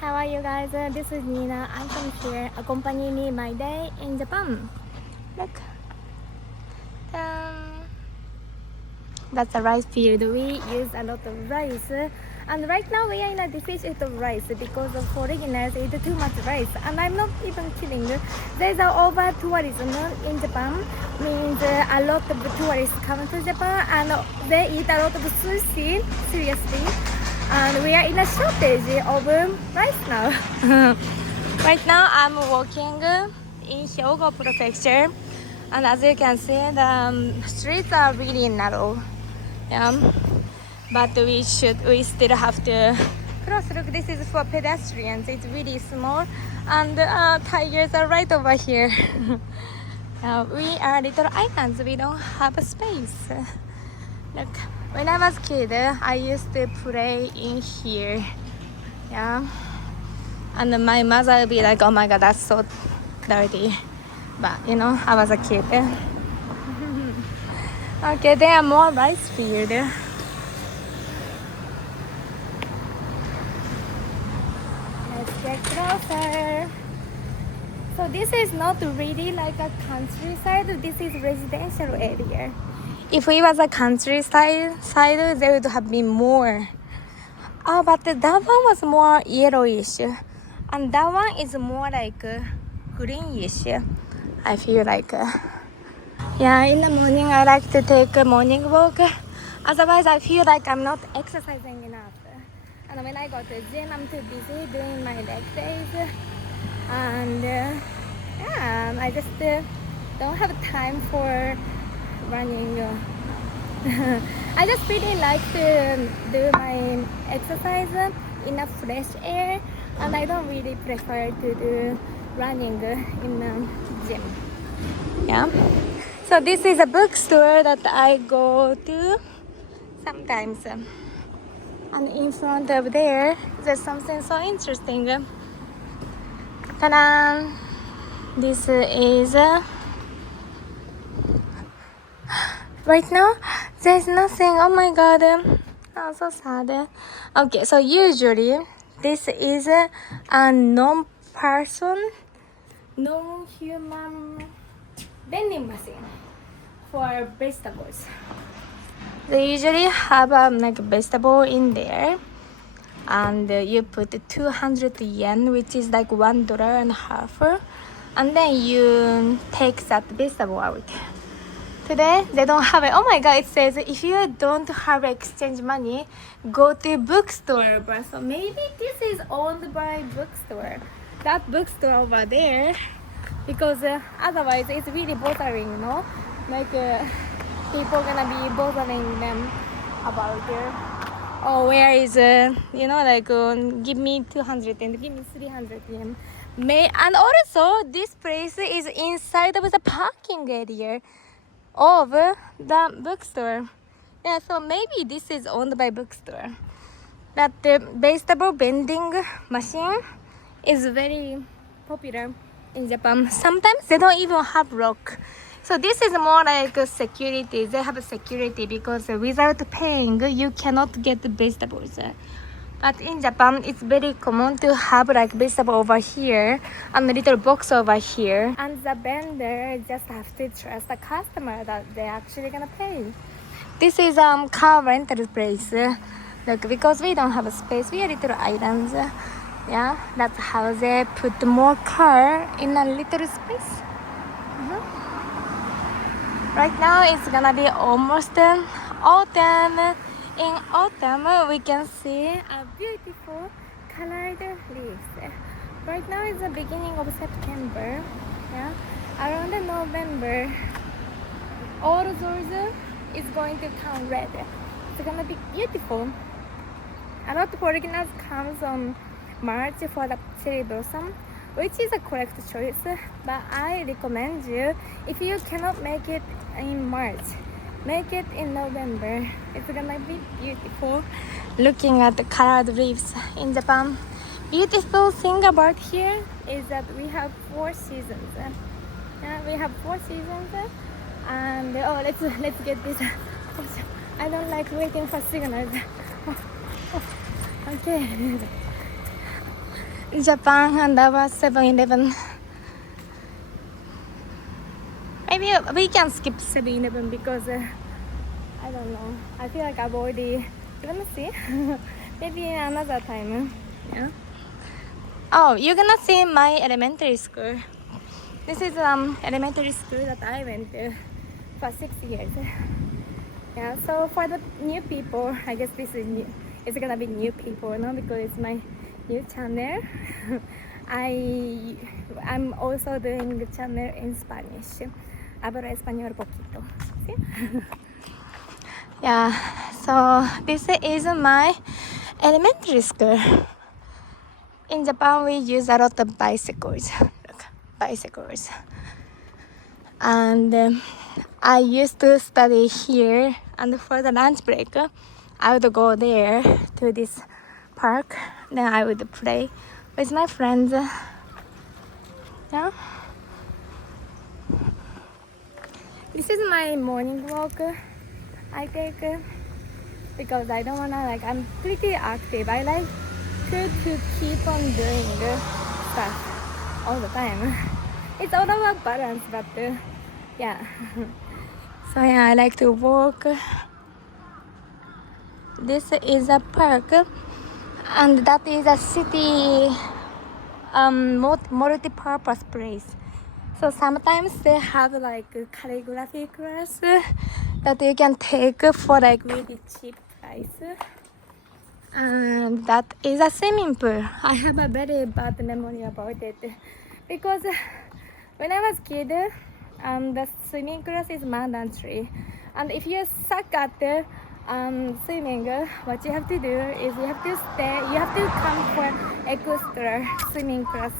how are you guys? This is Nina. I'm from here. Accompany me my day in Japan. Look. That's a rice field. We use a lot of rice. And right now we are in a deficit of rice because of foreigners eat too much rice. And I'm not even kidding. There's a over tourism in Japan. Means a lot of tourists come to Japan and they eat a lot of sushi. Seriously. And we are in a shortage of rice now. Right now I'm walking in Hyogo Prefecture. And as you can see, the streets are really narrow. Yeah, but we still have to cross. Look, this is for pedestrians. It's really small, and tigers are right over here. We are little islands. We don't have a space. Look, when I was a kid, I used to play in here. Yeah, and my mother would be like, "Oh my God, that's so dirty." But you know, I was a kid. Okay, there are more rice fields. Let's get closer. So this is not really like a countryside. This is residential area. If we was a countryside, there would have been more. Oh, but that one was more yellowish, and that one is more like greenish. I feel like. Yeah, in the morning I like to take a morning walk. Otherwise, I feel like I'm not exercising enough. And when I go to the gym, I'm too busy doing my leg days. And yeah, I just don't have time for running. I just really like to do my exercise in a fresh air. And I don't really prefer to do running in the gym. Yeah. So this is a bookstore that I go to sometimes. And in front of there, there's something so interesting. Ta-da! This is... right now, there's nothing. Oh my God. Oh, so sad. Okay, so usually, this is a non-person, non-human vending machine for vegetables. They usually have like vegetable in there, and you put 200 yen, which is like $1.50, and then you take that vegetable out. Today they don't have it. Oh my God! It says if you don't have exchange money, go to bookstore. So maybe this is owned by bookstore. That bookstore over there. Because otherwise it's really bothering, you know, like people gonna be bothering them about oh, where is you know, like give me 200 and give me 300 yen. And also this place is inside of the parking area of the bookstore. Yeah, so maybe this is owned by bookstore. That the vegetable vending machine is very popular in Japan. Sometimes they don't even have lock. So this is more like a security. They have a security because without paying you cannot get the vegetables. But in Japan it's very common to have like vegetable over here and a little box over here. And the vendor just have to trust the customer that they're actually gonna pay. This is car rental place. Look, because we don't have a space, we are little islands. Yeah, that's how they put more car in a little space. Right now it's gonna be almost autumn. In autumn we can see a beautiful colored leaves. Right now is the beginning of September. Yeah, around November, all those is going to turn red. It's gonna be beautiful. A lot of foreigners comes on March for the cherry blossom, which is a correct choice, but I recommend you, if you cannot make it in March, make it in November. It's gonna be beautiful. Looking at the colored leaves in Japan, beautiful thing about here is that we have 4 seasons. Yeah, we have 4 seasons, and oh, let's get this. I don't like waiting for signals. Okay. in Japan, and that was 7-Eleven. Maybe we can skip 7-Eleven because I don't know. I feel like I've already. Let me see. Maybe another time. Yeah. Oh, you're gonna see my elementary school. This is elementary school that I went to for 6 years. Yeah. So for the new people, I guess this is new. It's gonna be new people, no? Because it's my new channel. I'm also doing the channel in Spanish. Hablo español poquito. ¿Sí? Yeah, so this is my elementary school. In Japan, we use a lot of bicycles. Look, bicycles. And I used to study here, and for the lunch break, I would go there to this park. Then I would play with my friends. Yeah. This is my morning walk. I take because I don't wanna I'm pretty active. I like to keep on doing stuff all the time. It's all about balance, but yeah. So yeah, I like to walk. This is a park, and that is a city multi-purpose place. So sometimes they have calligraphy class that you can take for really cheap price. And that is a swimming pool. I have a very bad memory about it because when I was kid, the swimming class is mandatory, and if you suck at swimming, what you have to do is you have to come for extra swimming class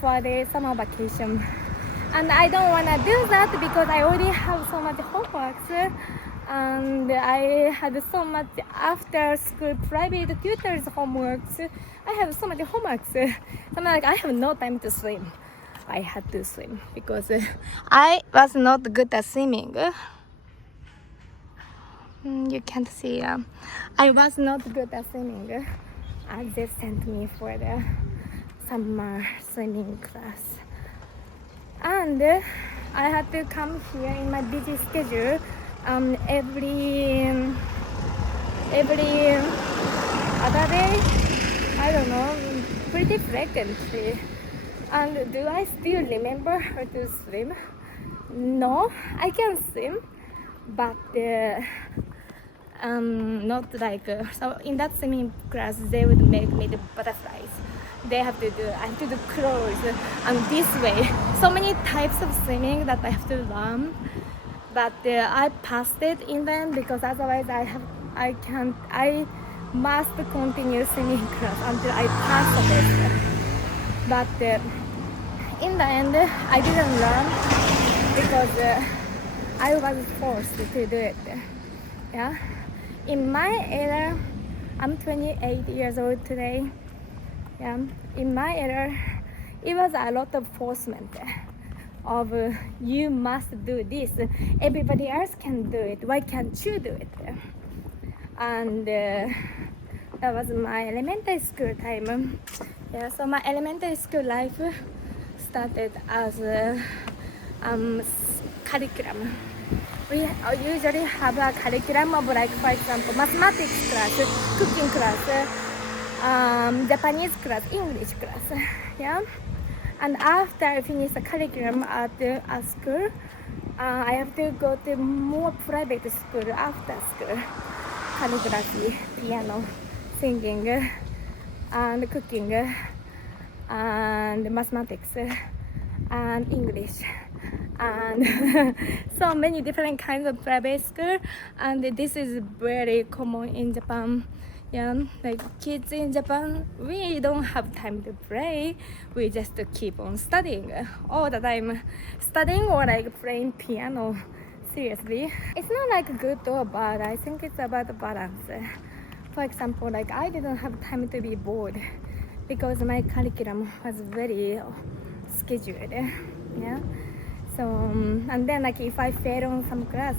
for the summer vacation. And I don't want to do that because I already have so much homework, and I had so much after school private tutors homeworks. I have so much homeworks. So I'm I have no time to swim. I had to swim because I was not good at swimming. You can't see. I was not good at swimming. And they sent me for the summer swimming class. And I had to come here in my busy schedule every other day. I don't know, pretty frequently. And do I still remember how to swim? No, I can swim, but not so in that swimming class they would make me do butterflies. I have to do crawls and this way. So many types of swimming that I have to learn, but I passed it in the end because otherwise I must continue swimming class until I pass it. But in the end I didn't learn because I was forced to do it. Yeah. In my era, I'm 28 years old today. Yeah. In my era, it was a lot of forcement of you must do this. Everybody else can do it. Why can't you do it? And that was my elementary school time. Yeah. So my elementary school life started as curriculum. We usually have a curriculum of for example, mathematics class, cooking class, Japanese class, English class. Yeah. And after I finish the curriculum at school, I have to go to more private school after school. Calligraphy, piano, singing, and cooking, and mathematics, and English. And so many different kinds of private school, and this is very common in Japan. Yeah, kids in Japan, we don't have time to play. We just keep on studying all the time, studying or playing piano. Seriously, it's not good or bad. I think it's about balance. For example, I didn't have time to be bored because my curriculum was very scheduled. Yeah. So and then if I fail on some class,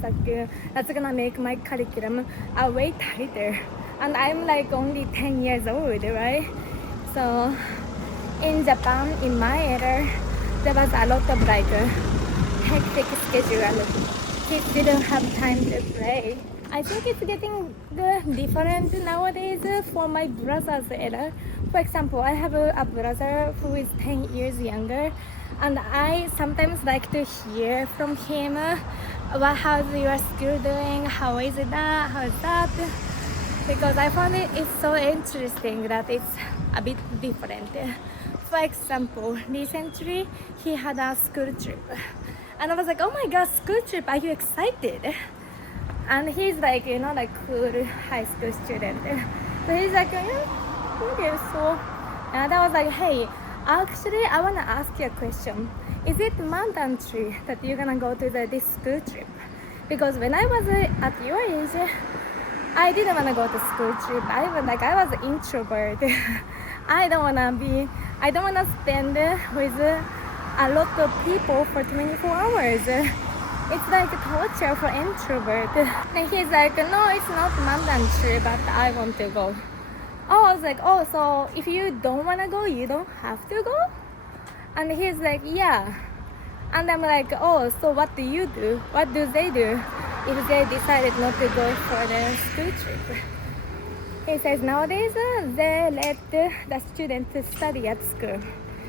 that's gonna make my curriculum way tighter. And I'm only 10 years old, right? So in Japan, in my era, there was a lot of like hectic schedule and kids didn't have time to play. I think it's getting different nowadays for my brother's era. For example, I have a brother who is 10 years younger, and I sometimes like to hear from him how's your school doing, how is that, how is that, because I found it's so interesting that it's a bit different. For example, recently he had a school trip, and I was like, oh my god, school trip, are you excited? And he's like, like cool high school student. So he's like, yeah, okay, so. And I was like, hey, actually, I want to ask you a question. Is it mandatory that you're gonna go to this school trip? Because when I was at your age, I didn't want to go to school trip. I was an introvert. I don't want to spend with a lot of people for 24 hours. It's like a torture for introvert. And he's like, no, it's not mandatory, but I want to go. Oh, I was like, oh, so if you don't want to go, you don't have to go? And he's like, yeah. And I'm like, oh, so what do you do? What do they do if they decided not to go for the school trip? He says nowadays they let the students study at school.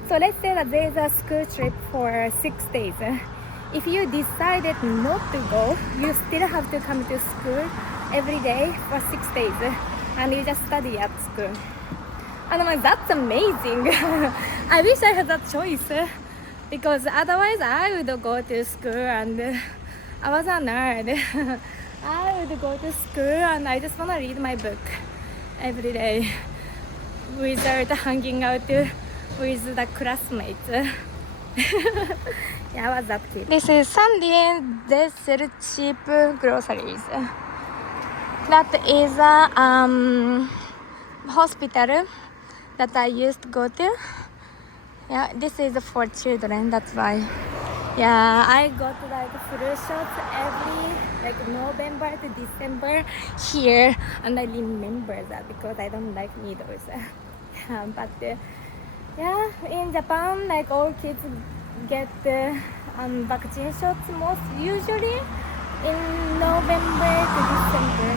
So let's say that there is a school trip for 6 days. If you decided not to go, you still have to come to school every day for 6 days, and you just study at school. And I'm like, that's amazing. I wish I had that choice, because otherwise I would go to school and I was a nerd. I would go to school and I just want to read my book every day without hanging out with the classmates. Yeah, I was that kid. This is Sunday. They sell cheap groceries. That is a hospital that I used to go to. Yeah, this is for children. That's why. Yeah, I got like flu shots every November to December here, and I remember that because I don't like needles. But yeah, in Japan, like all kids get vaccine shots most usually in November to December,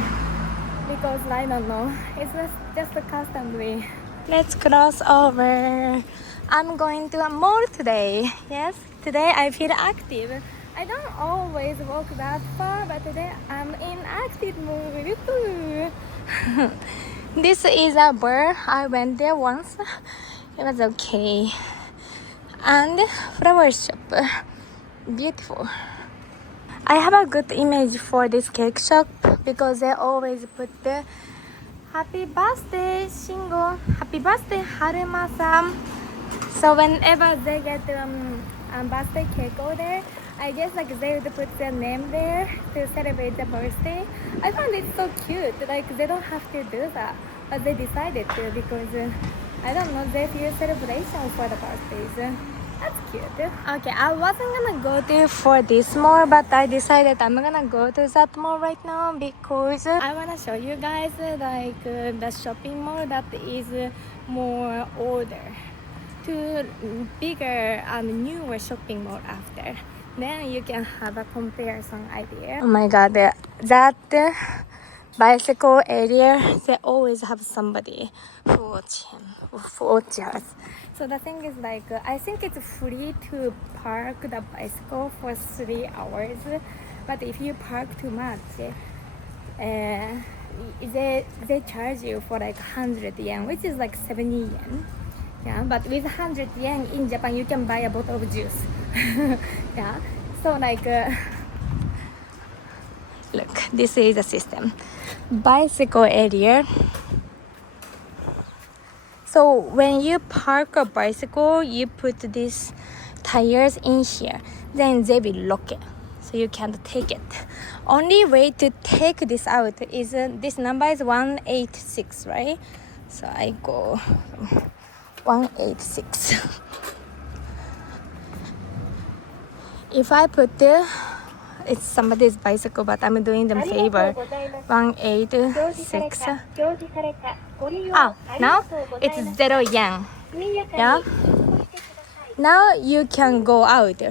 because I don't know, it's just a customary. Let's cross over. I'm going to a mall today. Yes, today I feel active. I don't always walk that far, but today I'm in active mood. This is a bar. I went there once. It was okay. And flower shop. Beautiful. I have a good image for this cake shop because they always put the happy birthday Shingo, happy birthday Haruma-san. So whenever they get a birthday cake over there, I guess like they would put their name there to celebrate the birthday. I found it so cute. Like they don't have to do that, but they decided to because I don't know, they feel celebration for the birthdays. That's cute. Okay, I wasn't gonna go there for this mall, but I decided I'm gonna go to that mall right now because I wanna show you guys the shopping mall that is more older to bigger and newer shopping mall after. Then you can have a comparison idea. Oh my god, that bicycle area, they always have somebody who watch us. So the thing is I think it's free to park the bicycle for 3 hours, but if you park too much, they charge you for 100 yen, which is 70 yen. Yeah, but with 100 yen in Japan, you can buy a bottle of juice. Yeah, so look, this is the system. Bicycle area. So when you park a bicycle, you put these tires in here. Then they will lock it, so you can't take it. Only way to take this out is this number is 186, right? So I go 186. If I put it's somebody's bicycle, but I'm doing them favor. 186. Ah, now it's 0 yen. Yeah. Now you can go out.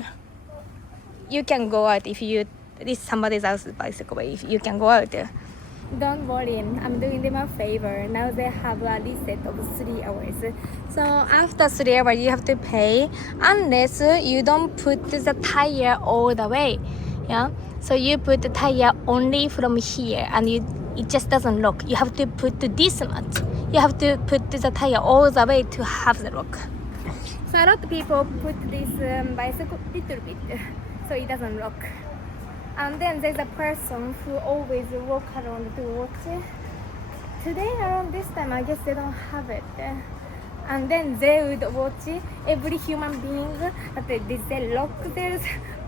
You can go out if you this somebody's else's bicycle. If you can go out. Don't worry, I'm doing them a favor. Now they have a reset of 3 hours. So after 3 hours, you have to pay unless you don't put the tire all the way. Yeah. So you put the tire only from here, and it just doesn't lock. You have to put this much. You have to put the tire all the way to have the lock. So a lot of people put this bicycle little bit, so it doesn't lock. And then there's a person who always walk around to watch. Today around this time, I guess they don't have it. And then they would watch every human being. Did they lock their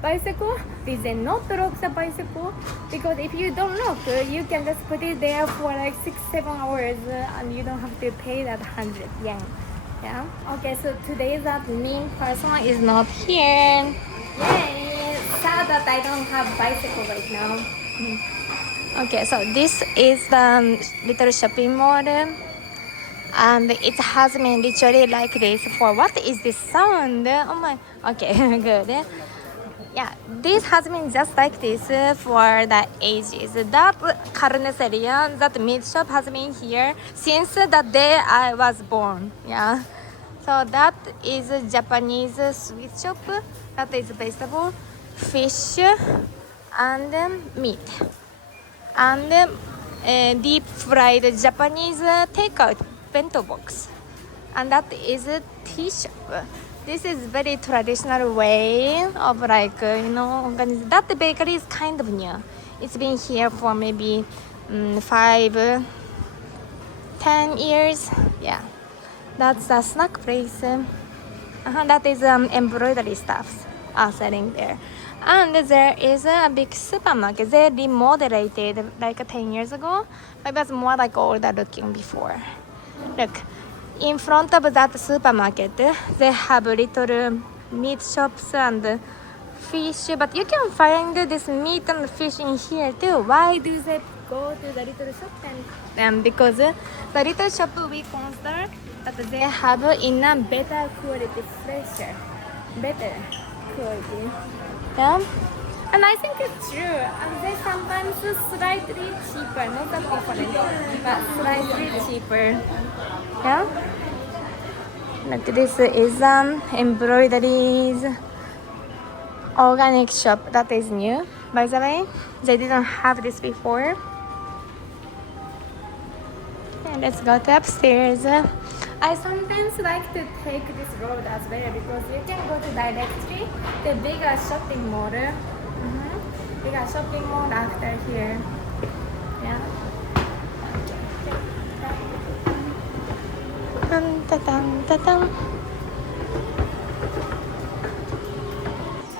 bicycle? Did they not lock the bicycle? Because if you don't lock, you can just put it there for like 6-7 hours and you don't have to pay that 100 yen. Yeah. Okay, so today that mean person is not here. Yay! Sad that I don't have bicycle right now. Okay, so this is the little shopping mall, and it has been literally like this for what is this sound? Oh my, okay, good. Yeah, this has been just like this for the ages. That carniceria, that meat shop has been here since the day I was born. Yeah, so that is a Japanese sweet shop. That is vegetable, fish, and meat, and deep fried Japanese takeout bento box, and that is a tea shop. This is very traditional way of like that bakery is kind of new. It's been here for maybe 5-10 years. Yeah, that's a snack place. That is embroidery stuffs are selling there. And there is a big supermarket. They remodeled it like 10 years ago. It was more like older looking before. Look, in front of that supermarket, they have little meat shops and fish. But you can find this meat and fish in here too. Why do they go to the little shop then? Because the little shop we consider that they have in a better quality, fresher, better quality. Yeah, and I think it's true. And they sometimes slightly cheaper, not that different, but slightly cheaper. Yeah. Look, this is embroideries organic shop that is new. By the way, they didn't have this before. Okay, let's go to upstairs. I sometimes like to take this road as well because you can go to directly the bigger shopping mall. Bigger shopping mall after here. Yeah.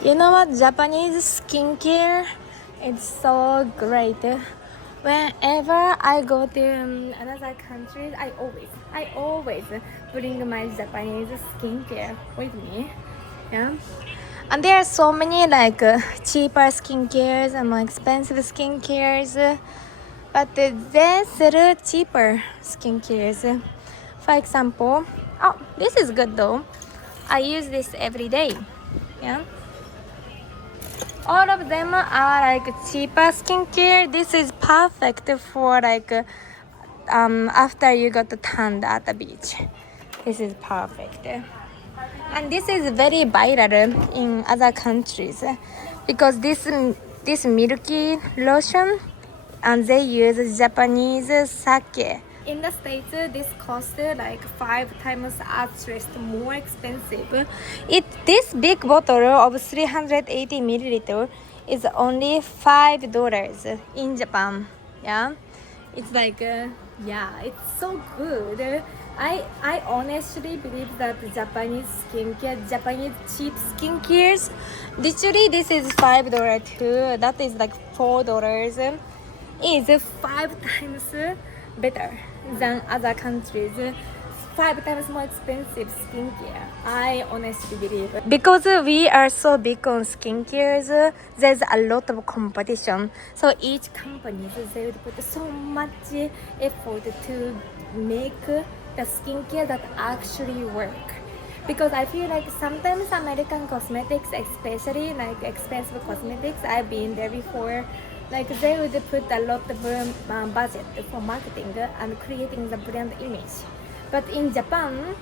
You know what? Japanese skincare, it's so great. Whenever I go to another countries, I always bring my Japanese skincare with me. Yeah, and there are so many like cheaper skincares and more expensive skincares, but they sell cheaper skincares. For example, oh, this is good though. I use this every day. Yeah. All of them are like cheaper skincare. This is perfect for like after you got tanned at the beach. This is perfect. And this is very viral in other countries because this milky lotion and they use Japanese sake. In the States, this costs like 5 times at least more expensive. This big bottle of 380 milliliter is only $5 in Japan. Yeah, it's like it's so good. I honestly believe that Japanese skincare, Japanese cheap skincares, literally this is $5 too. That is like $4. Is 5 times better than other countries. 5 times more expensive skincare. I honestly believe. Because we are so big on skincare, there's a lot of competition. So each company, they would put so much effort to make the skincare that actually work. Because I feel like sometimes American cosmetics, especially like expensive cosmetics, I've been there before, like they would put a lot of budget for marketing and creating the brand image. But in Japan,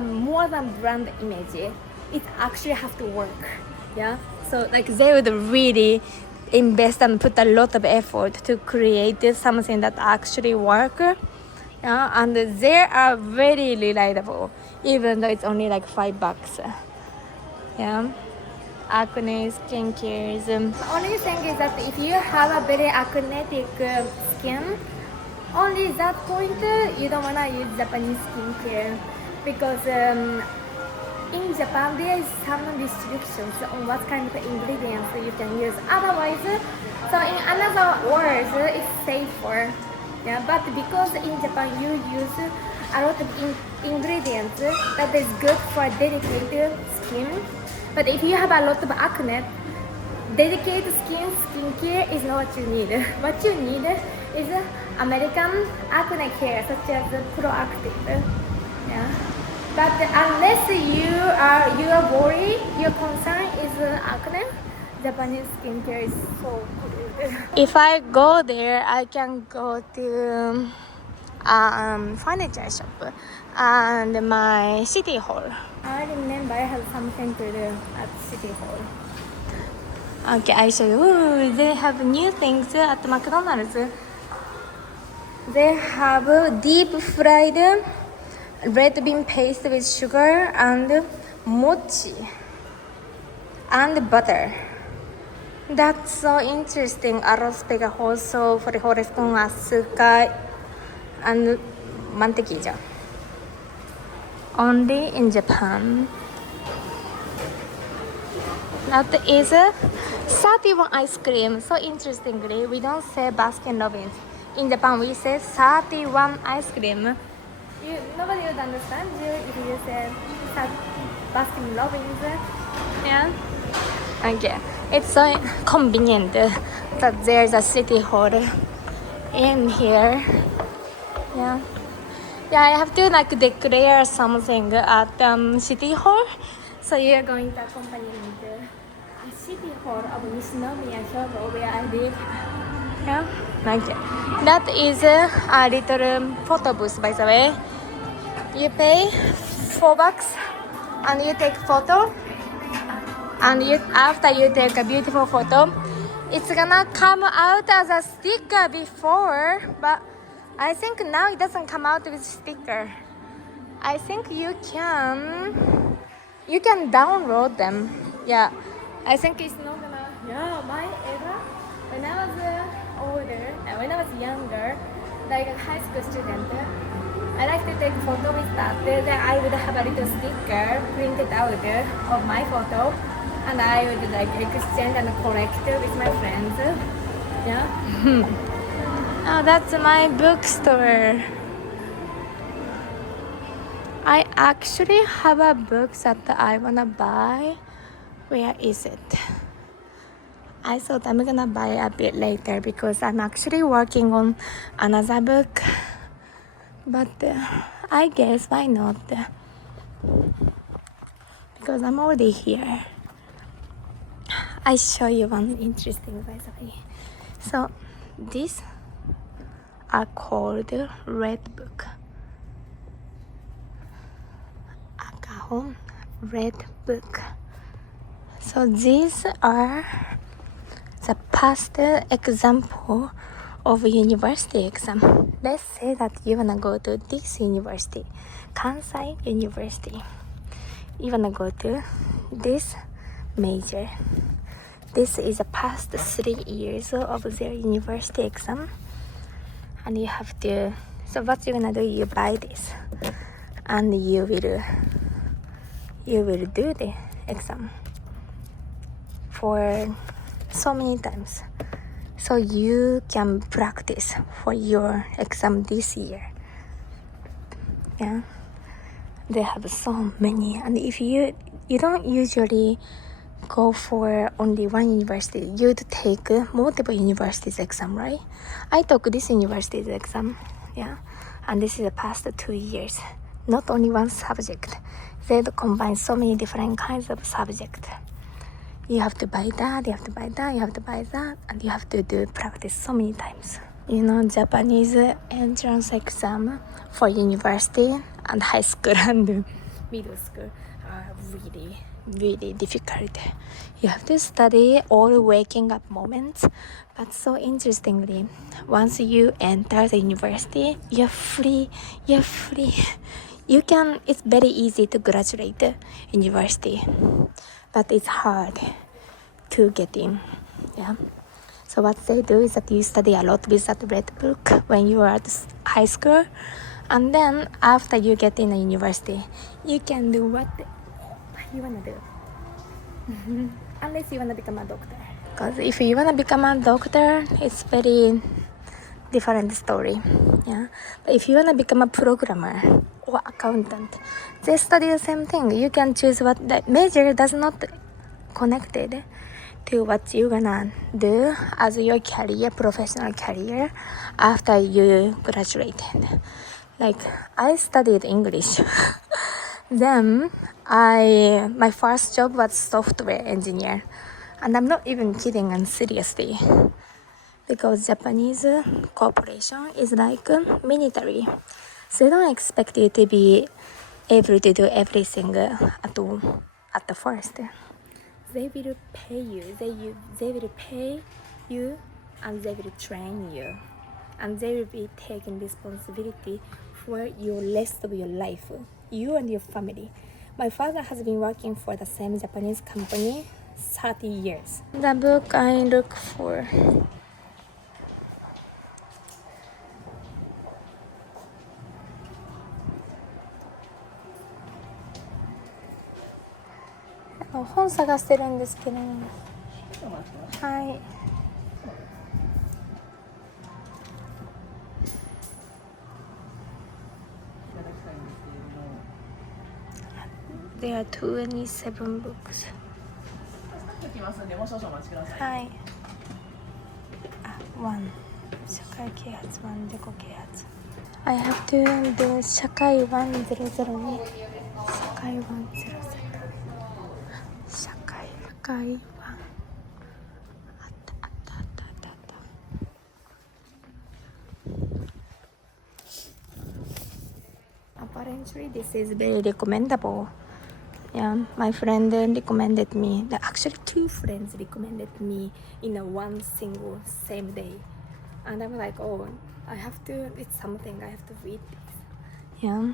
more than brand image, it actually have to work. Yeah. So like they would really invest and put a lot of effort to create something that actually work. Yeah, and they are very reliable, even though it's only like $5. Yeah. Acne, skincare. Only thing is that if you have a very acnetic skin, only that point you don't wanna use Japanese skincare because in Japan there is some restrictions on what kind of ingredients you can use. Otherwise, so in another words, it's safer. Yeah, but because in Japan you use a lot of ingredients that is good for delicate skin. But if you have a lot of acne, delicate skincare is not what you need. What you need is American acne care, such as Proactive. Yeah. But unless your worry, your concern is acne, Japanese skincare is so good. If I go there, I can go to furniture shop and my city hall. I remember I have something to do at city hall. Okay, I show you. Ooh, they have new things at McDonald's. They have deep fried red bean paste with sugar and mochi and butter. That's so interesting. Arroz pegajoso, frijoles con azúcar and mantequilla. Only in Japan. That is a 31 ice cream. So interestingly, we don't say Baskin Robbins. In Japan, we say 31 ice cream. Nobody would understand you if you say Baskin Robbins. Yeah. Okay. It's so convenient that there's a city hall in here. Yeah. Yeah, I have to like declare something at city hall. So you're going to accompany me to a city hall of Nishinomiya Hyogo where I live. Yeah. Okay. That is a little photo booth, by the way. You pay $4 and you take photo. And after you take a beautiful photo, it's gonna come out as a sticker before, but I think now it doesn't come out with sticker. I think you can download them. Yeah, I think it's not gonna. Yeah, my era when I was older, when I was younger, like a high school student, I like to take photo with that. Then I would have a little sticker printed out of my photo. And I would like exchange and collect with my friends. Yeah. Oh, that's my bookstore. I actually have a book that I wanna buy. Where is it? I thought I'm gonna buy a bit later because I'm actually working on another book. But I guess why not? Because I'm already here. I show you one interesting by the way. So these are called Red Book. Akahon Red Book. So these are the past example of university exam. Let's say that you wanna go to this university, Kansai University. You wanna go to this major. This is the past 3 years of their university exam, and you have to. So what you're gonna do? You buy this, and you will do the exam for so many times, so you can practice for your exam this year. Yeah, They have so many, and if you don't usually go for only one university, you'd take multiple universities exam, right? I took this university's exam, yeah, and this is the past 2 years. Not only one subject, they combine so many different kinds of subject. You have to buy that, you have to buy that, you have to buy that, and you have to do practice so many times. You know, Japanese entrance exam for university and high school and middle school are really difficult. You have to study all waking up moments, but so interestingly, once you enter the university, you're free. It's very easy to graduate university, but it's hard to get in, yeah. So what they do is that you study a lot with that red book when you are at high school, and then after you get in a university, you can do what you wanna do. Unless you wanna become a doctor. Because if you wanna become a doctor, it's very different story, yeah. But if you wanna become a programmer or accountant, they study the same thing. You can choose what the major does not connected to what you're gonna do as your career, professional career after you graduated. Like I studied English. Then my first job was software engineer, and I'm not even kidding, and seriously, because Japanese corporation is like military, so they don't expect you to be able to do everything at the first. They will pay you. They will pay you, and they will train you, and they will be taking responsibility for your rest of your life, you and your family. My father has been working for the same Japanese company 30 years. The book I look for. Oh, 本探してるんですけど。はい。There are 27 books. はい。1. 社会啓発1、自己啓発。I have to do 社会100に。社会100。社会1。Apparently, this is very recommendable. Yeah, my friend recommended me. Actually, 2 friends recommended me in a one single same day, and I'm like, oh, it's something I have to read this. Yeah.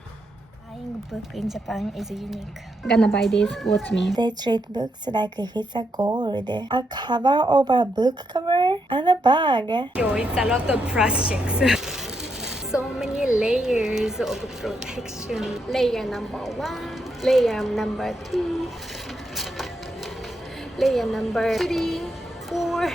Buying book in Japan is unique. Gonna buy this, watch me. They treat books like if it's a gold. A cover over a book cover and a bag. Yo, it's a lot of plastics. So many layers of protection. Layer number 1, layer number 2, layer number 3, 4.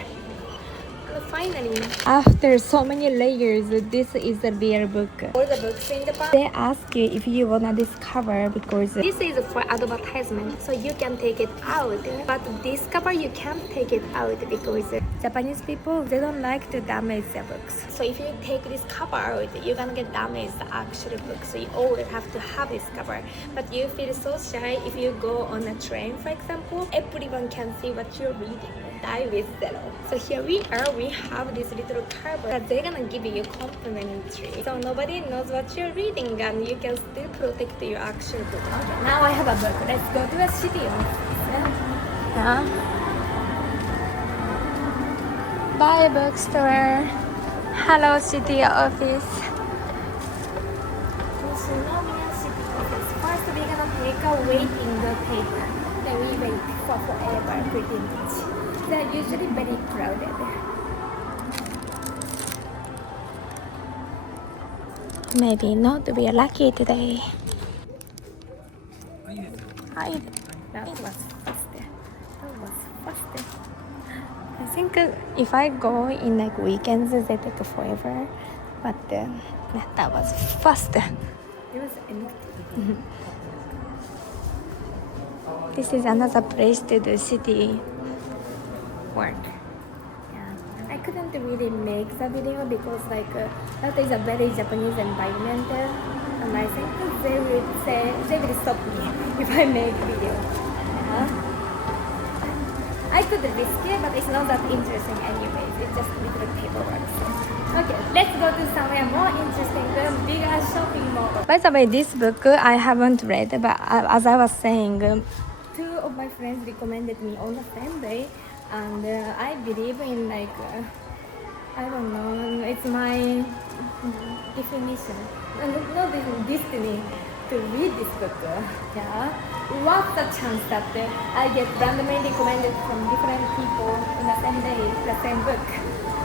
And finally, after so many layers, this is the real book. For the books in Japan, they ask you if you wanna discover, because this is for advertisement, so you can take it out. But this cover you can't take it out because Japanese people, they don't like to damage their books. So if you take this cover out, you're gonna get damaged the actual book. So you always have to have this cover. But you feel so shy if you go on a train, for example. Everyone can see what you're reading. Die with zero. So here we are, we have this little cover that they're gonna give you complimentary. So nobody knows what you're reading and you can still protect your actual book. Okay, now I have a book. Let's go to a city office. Yeah. Bye bookstore. Hello city office. Nishinomiya City office. First we're gonna take a waiting paper. Then we wait for forever pretty much. They're usually very crowded. Maybe not. We are lucky today. That was faster. I think if I go in like weekends, they take forever. But that was faster. It was empty. This is another place to do city work. Yeah, I couldn't really make the video because that is a very Japanese environment, and I think they will stop me if I make video. Yeah. I could risk it, but it's not that interesting anyways. It's just little paperwork. So. Okay, let's go to somewhere more interesting, bigger shopping mall. By the way, this book I haven't read, but as I was saying, two of my friends recommended me on the same day, and I believe in I don't know, it's my definition, not destiny to read this book. Yeah, what's the chance that I get randomly recommended from different people on the same day, the same book?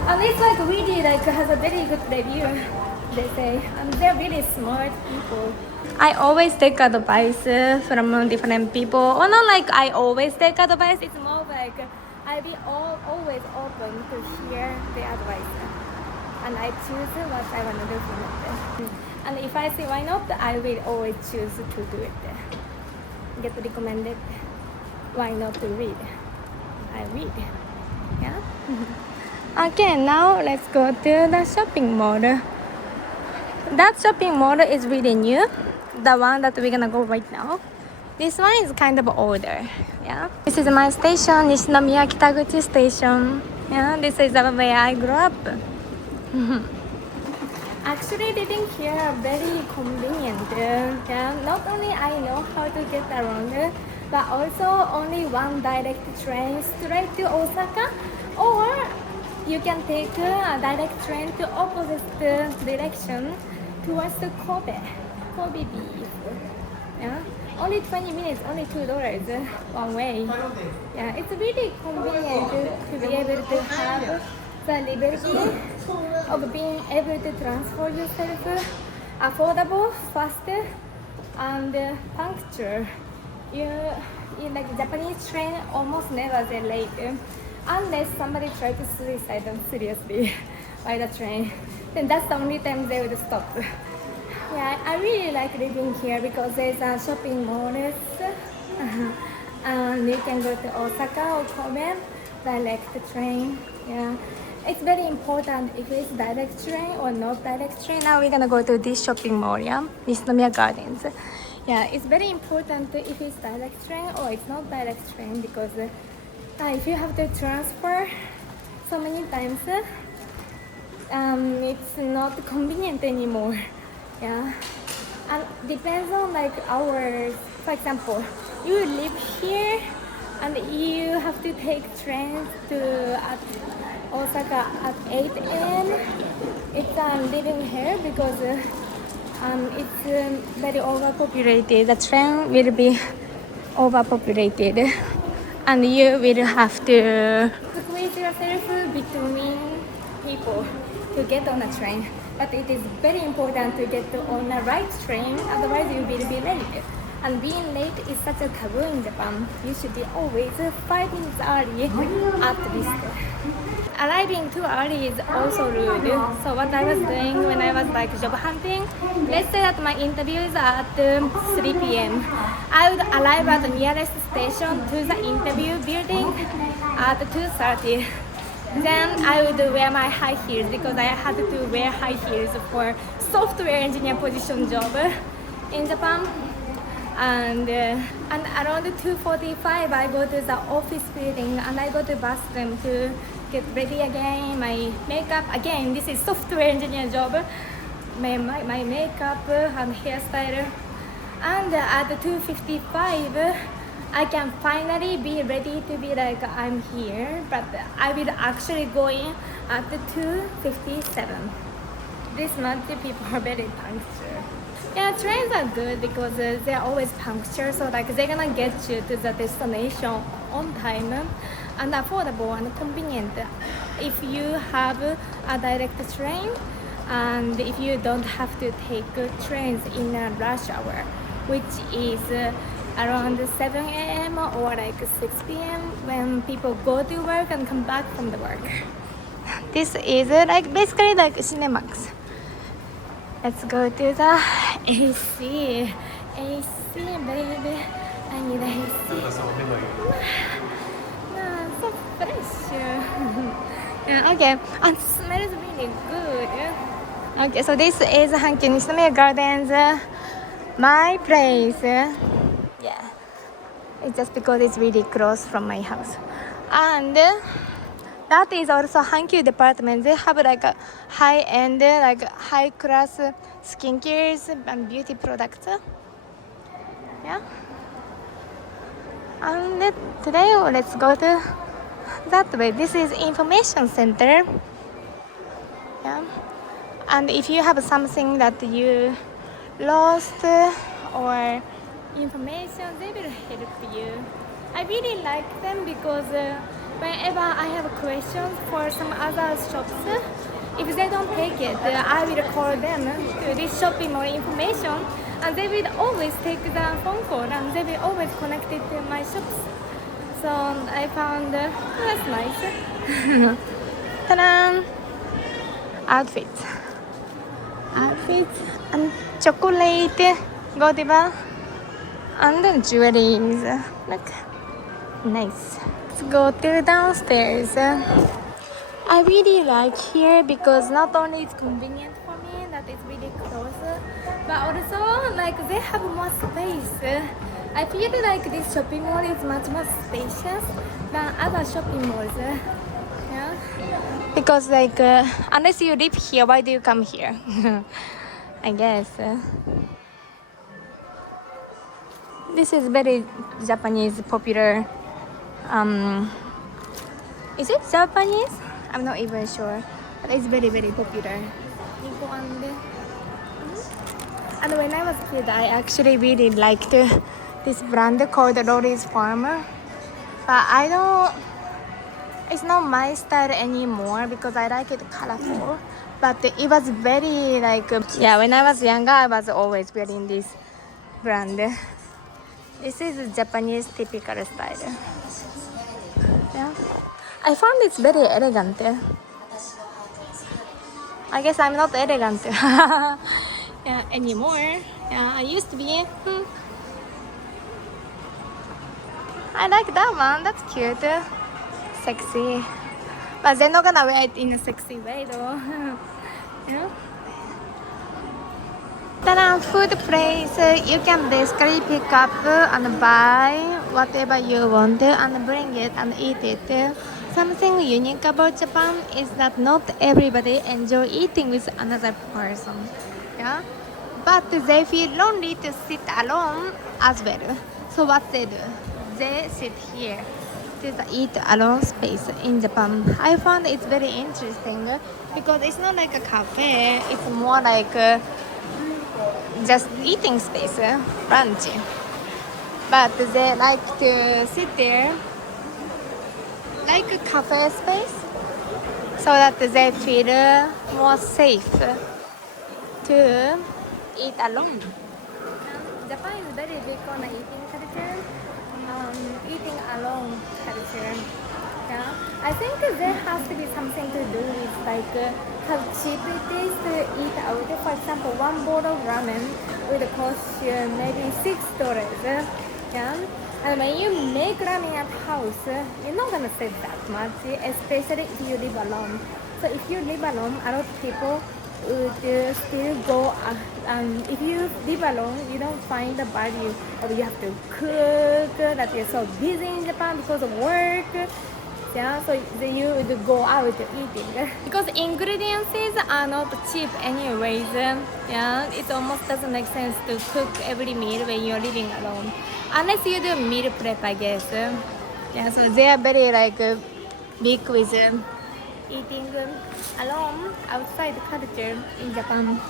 And it's really has a very good review, they say, and they're really smart people. I always take advice from different people, or not I always take advice, it's more I be always open to hear the advice, and I choose what I want to do from it. And if I say why not, I will always choose to do it. Get recommended, why not to read? I read, yeah. Okay, now let's go to the shopping mall. That shopping mall is really new, the one that we're gonna go right now. This one is kind of older, yeah. This is my station, Nishinomiya Kitaguchi station. Yeah, this is where I grew up. Actually, living here are very convenient. Yeah, not only I know how to get around, but also only one direct train straight to Osaka, or you can take a direct train to opposite direction towards the Kobe beef. Yeah, only 20 minutes, only $2 one way. Yeah, it's really convenient to be able to have the liberty of being able to transport yourself affordable, faster, and punctual. You Japanese train almost never they're late, unless somebody tries to suicide them seriously by the train. Then that's the only time they would stop. Yeah, I really like living here because there's a shopping mall, and you can go to Osaka or Kobe, direct train. Yeah, it's very important if it's direct train or not direct train. Now we're gonna go to this shopping mall, yeah, Nishinomiya Gardens. Yeah, it's very important if it's direct train or it's not direct train, because if you have to transfer so many times, it's not convenient anymore. Yeah, and depends on hours. For example, you live here and you have to take trains to Osaka at 8 a.m. It's living here because it's very overpopulated. The train will be overpopulated, and you will have to squeeze yourself between people to get on a train. But it is very important to get on the right train, otherwise you will be late. And being late is such a taboo in Japan. You should be always 5 minutes early at least. Arriving too early is also rude. So what I was doing when I was job hunting, let's say that my interview is at 3 p.m. I would arrive at the nearest station to the interview building at 2:30. Then I would wear my high heels because I had to wear high heels for software engineer position job in Japan. And around 2:45 I go to the office building and I go to bathroom to get ready again, my makeup. Again, this is software engineer job. My makeup and hairstyle. And at 2:55 I can finally be ready to be I'm here, but I will actually go in at 2:57. This much people are very punctual. Yeah, trains are good because they're always punctual, so they're gonna get you to the destination on time and affordable and convenient. If you have a direct train and if you don't have to take trains in a rush hour, which is around 7 a.m. or 6 p.m. when people go to work and come back from the work. This is basically Cinemax. Let's go to the AC. AC, baby. I need a AC. Okay, and smells really good. Okay, so this is Hankyu Nishinomiya Gardens, my place. Yeah, it's just because it's really close from my house. And that is also Hankyu department. They have like a high-end, like high-class skincares and beauty products. Yeah. And today let's go to that way. This is information center. Yeah. And if you have something that you lost or information, they will help you. I really like them because whenever I have questions for some other shops, if they don't take it, I will call them to this shopping mall information, and they will always take the phone call and they will always connect it to my shops. So I found that's nice. Ta-da! Outfits and chocolate, godiva, and jewelries. Look, nice. Let's go to downstairs. I really like here because not only it's convenient for me that it's really close, but also like they have more space. I feel like this shopping mall is much more spacious than other shopping malls. Yeah. Because like unless you live here, why do you come here? I guess. This is very Japanese popular. Is it Japanese? I'm not even sure, but it's very popular. And when I was a kid, I actually really liked this brand called Lori's Farm, but I don't. It's not my style anymore because I like it colorful. But it was very like yeah. When I was younger, I was always wearing this brand. This is Japanese typical style. Yeah, I found it's very elegant. I guess I'm not elegant yeah, anymore. Yeah, I used to be. I like that one. That's cute. Sexy. But they're not gonna wear it in a sexy way though. You know? Then food place, you can basically pick up and buy whatever you want and bring it and eat it. Something unique about Japan is that not everybody enjoy eating with another person. Yeah? But they feel lonely to sit alone as well. So what they do? They sit here. It is the eat alone space in Japan. I found it's very interesting because it's not like a cafe. It's more like just eating space, lunch. But they like to sit there like a cafe space so that they feel more safe to eat alone. Japan is very big on eating culture, eating alone culture. Yeah, I think there has to be something to do with like how cheap it is to eat out. For example, one bowl of ramen will cost you maybe $6. Yeah, and when you make ramen at house, you're not gonna save that much, especially if you live alone. So if you live alone, a lot of people would still go. If you live alone, you don't find the value of you have to cook. That you're so busy in Japan because of work. Yeah, so you would go out eating because ingredients are not cheap anyways. Yeah, it almost doesn't make sense to cook every meal when you're living alone, unless you do meal prep, I guess. Yeah, so they are very like big with eating alone outside culture in Japan.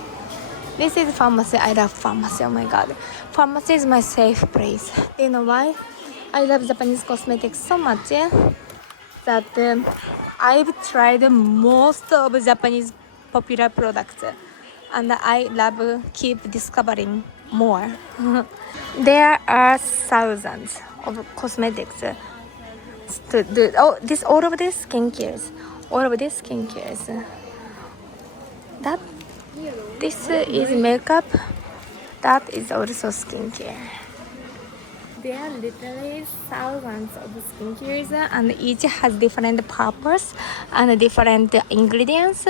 This is pharmacy. I love pharmacy. Oh my god, pharmacy is my safe place. Do you know why? I love Japanese cosmetics so much. That I've tried most of Japanese popular products and I love keep discovering more. There are thousands of cosmetics to do. Oh, all of this skincare. That this is makeup. That is also skincare. there are literally thousands of skincares, and each has different purpose and different ingredients.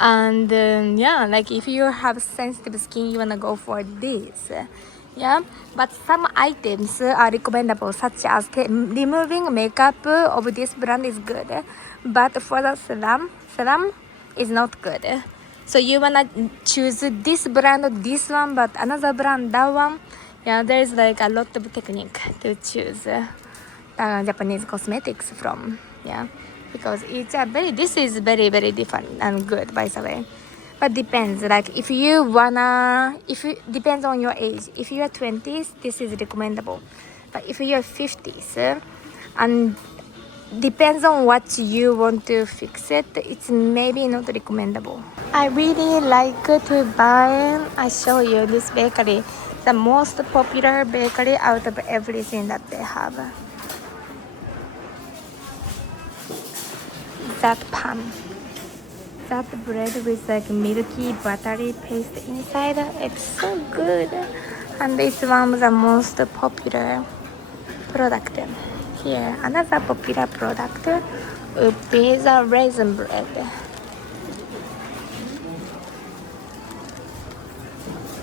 And yeah, like if you have sensitive skin, you wanna go for this. Yeah, but some items are recommendable, such as removing makeup of this brand is good, but for the serum is not good. So you wanna choose this brand or this one, but another brand, that one. Yeah, there's like a lot of technique to choose Japanese cosmetics from. Yeah, because it's a this is very different and good, by the way. But depends, like if you depends on your age. If you are 20s, this is recommendable. But if you are 50s, and depends on what you want to fix it, it's maybe not recommendable. I really like to buy, I show you this bakery, the most popular bakery out of everything that they have. That pan. That bread with like milky buttery paste inside, it's so good, and it's one of the most popular product. Here another popular product would be the raisin bread.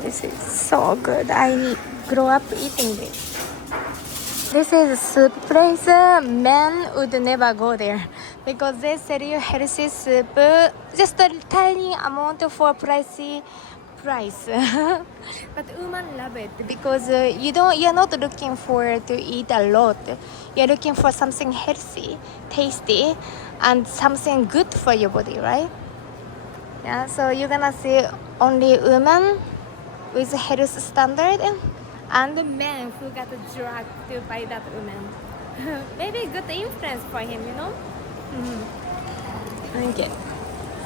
This is so good. I grew up eating this. This is a soup place. Men would never go there because they sell you healthy soup, just a tiny amount for pricey price. But women love it because you're not looking for to eat a lot. You're looking for something healthy, tasty, and something good for your body, right? Yeah, so you're gonna see only women with health standard and men who got dragged to buy that woman. Maybe good influence for him, you know? Okay.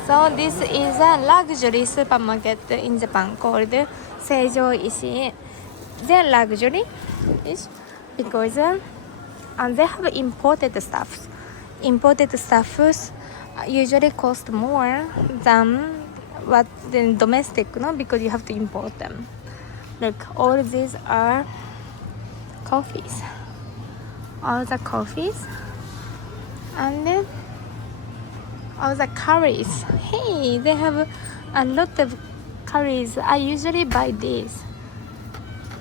So this is a luxury supermarket in Japan called Seijo Ishii. They're luxury-ish because and they have imported stuffs. Imported stuffs usually cost more than what the domestic, no? Because you have to import them. Look, all these are coffees. All the coffees and then all the curries. Hey, they have a lot of curries. I usually buy this.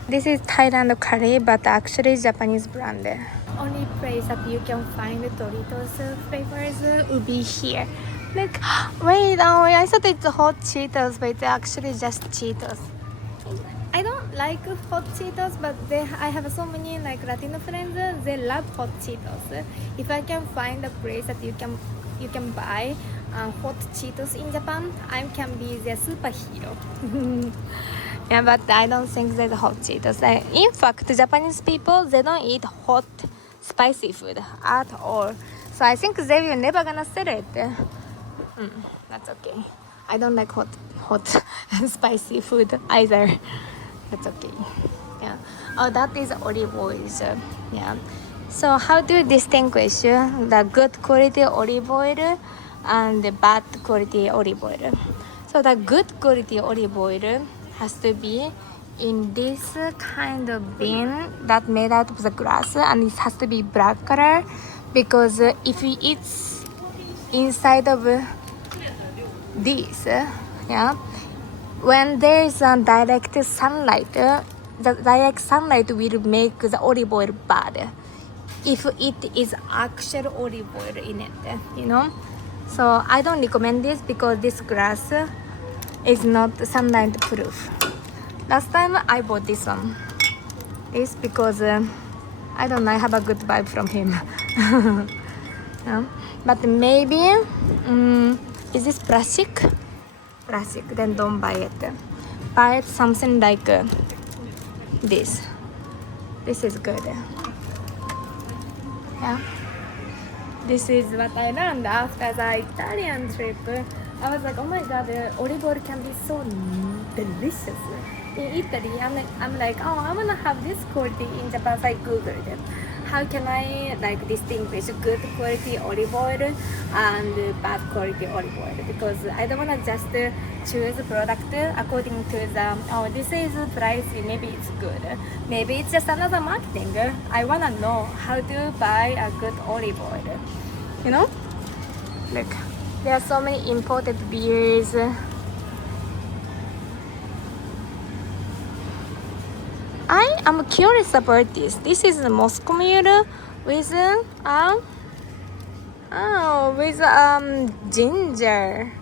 This is Thailand curry, but actually Japanese brand. Only place that you can find Doritos flavors will be here. Look, wait, oh, I thought it's hot Cheetos, but it's actually just Cheetos. I don't like hot Cheetos, but I have so many like Latino friends. They love hot Cheetos. If I can find a place that you can buy hot Cheetos in Japan, I can be the superhero. Yeah, but I don't think there's hot Cheetos. In fact, Japanese people, they don't eat hot, spicy food at all. So I think they will never gonna sell it. That's okay. I don't like hot spicy food either. That's okay. Yeah. Oh, that is olive oil. Yeah. So how do you distinguish the good quality olive oil and the bad quality olive oil? So the good quality olive oil has to be in this kind of bin that made out of the grass, and it has to be black color, because if it's inside of this, yeah, when there is a direct sunlight, the direct sunlight will make the olive oil bad if it is actual olive oil in it, you know. So I don't recommend this because this grass is not sunlight proof. Last time I bought this one. It's because I don't know, I have a good vibe from him. Yeah. But maybe is this plastic? Plastic, then don't buy it. Buy something like this. This is good. Yeah. This is what I learned after the Italian trip. I was like, oh my god, olive oil can be so delicious. In Italy, I'm like, oh, I wanna have this quality in Japan. So I googled it. how can I like distinguish good quality olive oil and bad quality olive oil? Because I don't want to just choose a product according to the, oh, this is pricey, maybe it's good, maybe it's just another marketing. I want to know how to buy a good olive oil, you know. Look, there are so many imported beers. I am curious about this. This is the Moscow Mule with ginger.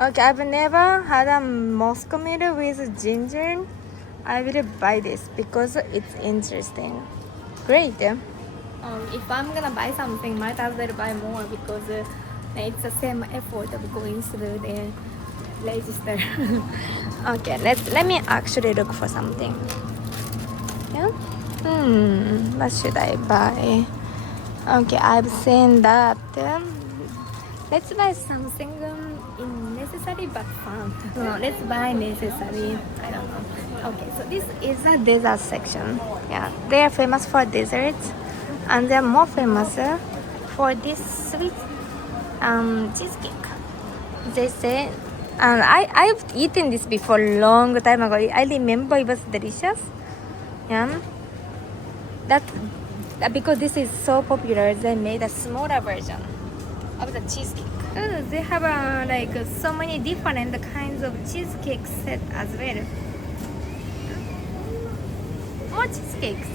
Okay, I've never had a Moscow Mule with ginger. I will buy this because it's interesting. Great. If I'm gonna buy something, might as well buy more because it's the same effort of going through the register. Okay, let me actually look for something. Yeah. What should I buy? Okay, I've seen that. Let's buy something unnecessary but fun. No, let's buy necessary. I don't know. Okay, so this is a dessert section. Yeah, they are famous for desserts, and they're more famous for this sweet cheesecake. They say, and I've eaten this before long time ago. I remember it was delicious. Yeah, that because this is so popular, they made a smaller version of the cheesecake. They have like so many different kinds of cheesecake set as well. More cheesecakes.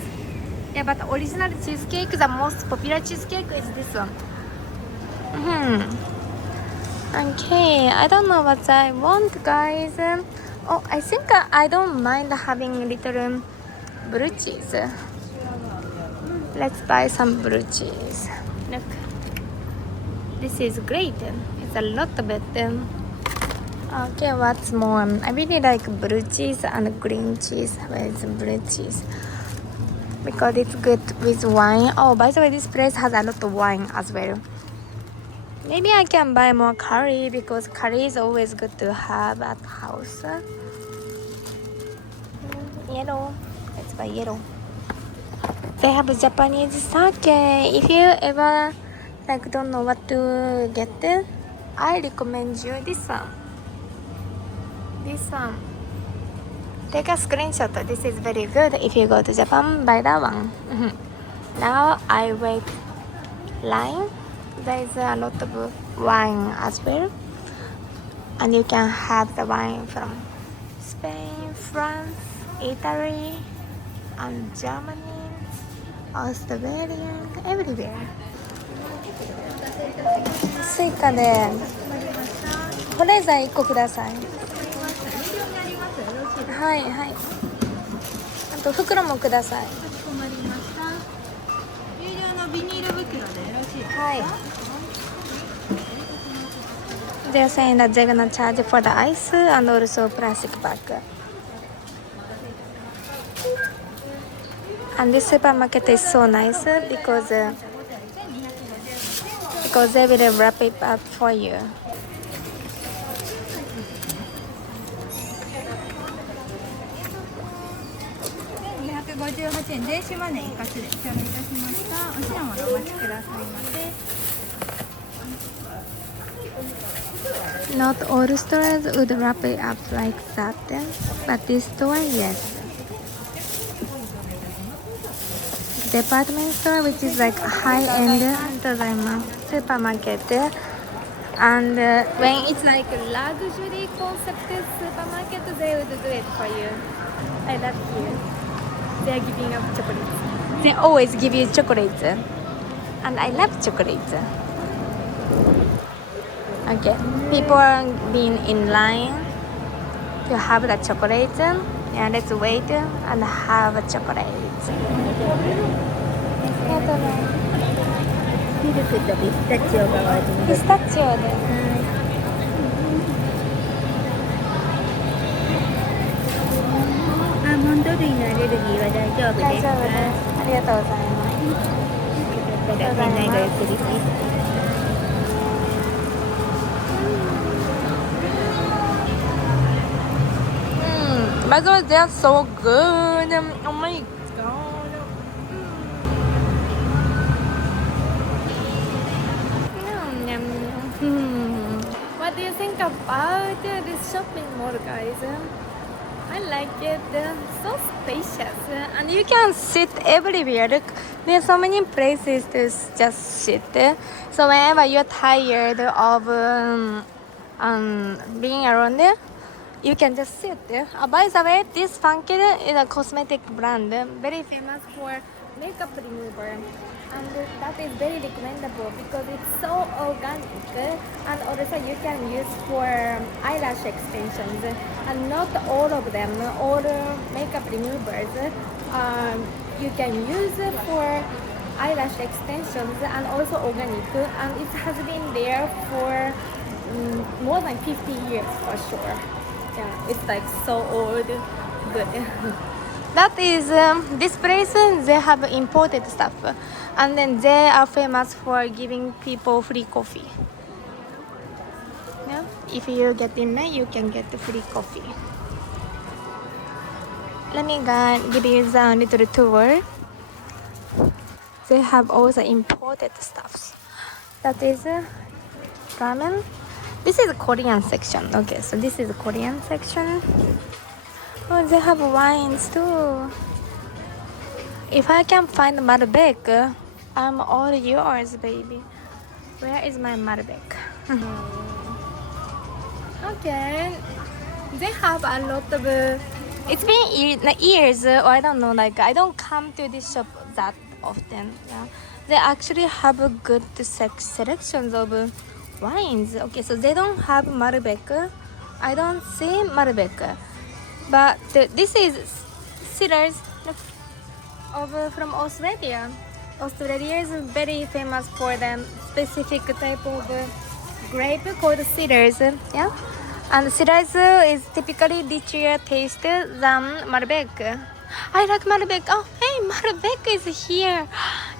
Yeah, but original cheesecake, the most popular cheesecake is this one. Okay, I don't know what I want, guys. Oh, I think I don't mind having little blue cheese. Let's buy some blue cheese. Look, this is great. It's a lot of it. Okay, what's more? I really like blue cheese and green cheese with blue cheese because it's good with wine. Oh, by the way, this place has a lot of wine as well. Maybe I can buy more curry because curry is always good to have at house. Yellow. Let's buy yellow. They have Japanese sake. If you ever like don't know what to get, I recommend you this one. This one. Take a screenshot. This is very good. If you go to Japan, buy that one. Now I wait line. There is a lot of wine as well, and you can have the wine from Spain, France, Italy, and Germany, Australia, everywhere. スイカで保冷剤1個ください。はいはい。あと袋もください。かしこまりました。有料のビニール袋でよろしいですか？はい。They're saying that they're gonna charge for the ice and also plastic bag. And this supermarket is so nice because they will wrap it up for you. Not all stores would wrap it up like that, but this store, yes. Department store, which is like high-end supermarket, and when it's like a luxury concept supermarket, they would do it for you. I love here. They are giving up chocolates. They always give you chocolates, and I love chocolates. Okay, people are being in line to have the chocolate. Yeah, let's wait and have a chocolate. ミルクとピスタチオがお味見です。ピスタチオで。アーモンド類のアレルギーは大丈夫ですか？大丈夫です。ありがとうございます。よかったら店内ごゆっくりして。By the way, they are so good. Oh my god. think about this shopping mall, guys. I like it. So spacious, and you can sit everywhere. Look, there are so many places to just sit. So whenever you're tired of being around there, you can just sit there. By the way, this Funky is a cosmetic brand, very famous for makeup remover, and that is very recommendable because it's so organic, and also you can use for eyelash extensions, and not all of them, all makeup removers, you can use for eyelash extensions and also organic, and it has been there for more than 50 years for sure. Yeah, it's like so old, good. That is this place. They have imported stuff, and then they are famous for giving people free coffee. Yeah, if you get in there, you can get the free coffee. Let me give you a little tour. They have also imported stuffs. That is ramen. This is a Korean section. Okay, so this is a Korean section. Oh, they have wines too. If I can find Malbec, I'm all yours, baby. Where is my Malbec? Okay, they have a lot of. It's been years, or I don't know. Like I don't come to this shop that often. Yeah, they actually have a good selections of wines. Okay, so they don't have Malbec. I don't see Malbec. But this is cedars from Australia. Australia is very famous for the specific type of grape called cedars. Yeah, and cedars is typically richer taste than Malbec. I like Malbec. Oh, hey, Malbec is here.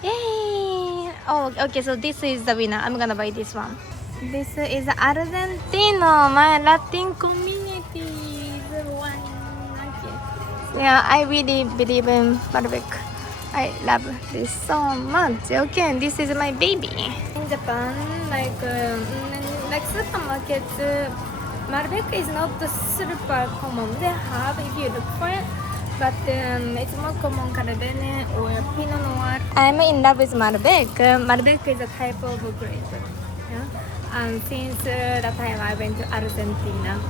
Yay! Oh, okay. So this is the winner. I'm gonna buy this one. This is Argentino, my Latin community. Yeah, I really believe in Malbec. I love this so much. Okay, this is my baby. In Japan, like supermarkets, Malbec is not super common. They have if you look for it, but it's more common Cabernet or Pinot Noir. I'm in love with Malbec. Malbec is a type of grape. Yeah? And since that time I went to Argentina,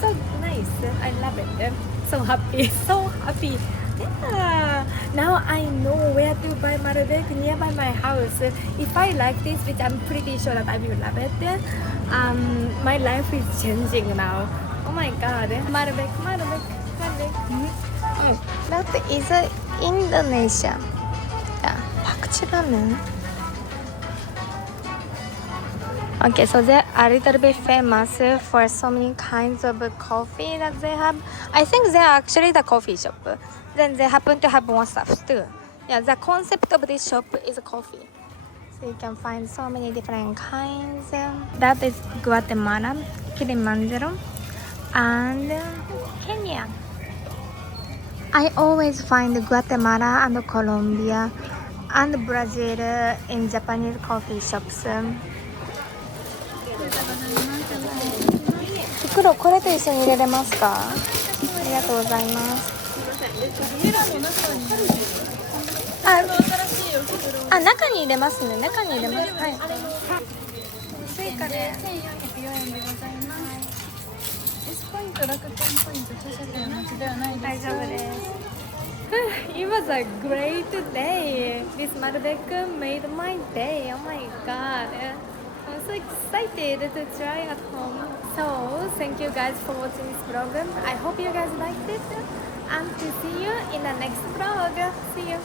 so nice. I love it. So happy, so happy. Yeah. Now I know where to buy Malbec nearby my house. If I like this, which I'm pretty sure that I will love it, my life is changing now. Oh my god. Malbec, Malbec, Malbec. That is Indonesia. Yeah, pakchi ramen. Okay, so they are a little bit famous for so many kinds of coffee that they have. I think they are actually the coffee shop. Then they happen to have more stuff too. Yeah, the concept of this shop is coffee. So you can find so many different kinds. That is Guatemala, Kilimanjaro, and Kenya. I always find Guatemala and Colombia and Brazil in Japanese coffee shops. 袋これと一緒に入れれますか？ありがとうございます。中に入れますね。中に入れます。はい。スイカで1404円でございます。S ポイント、楽天ポイント、駐車券お持ちではないです。大丈夫です。It was a great day. This Malbec made my day. Oh my god. I'm so excited to try at home. So, thank you guys for watching this vlog. I hope you guys liked it. And to see you in the next vlog. See you.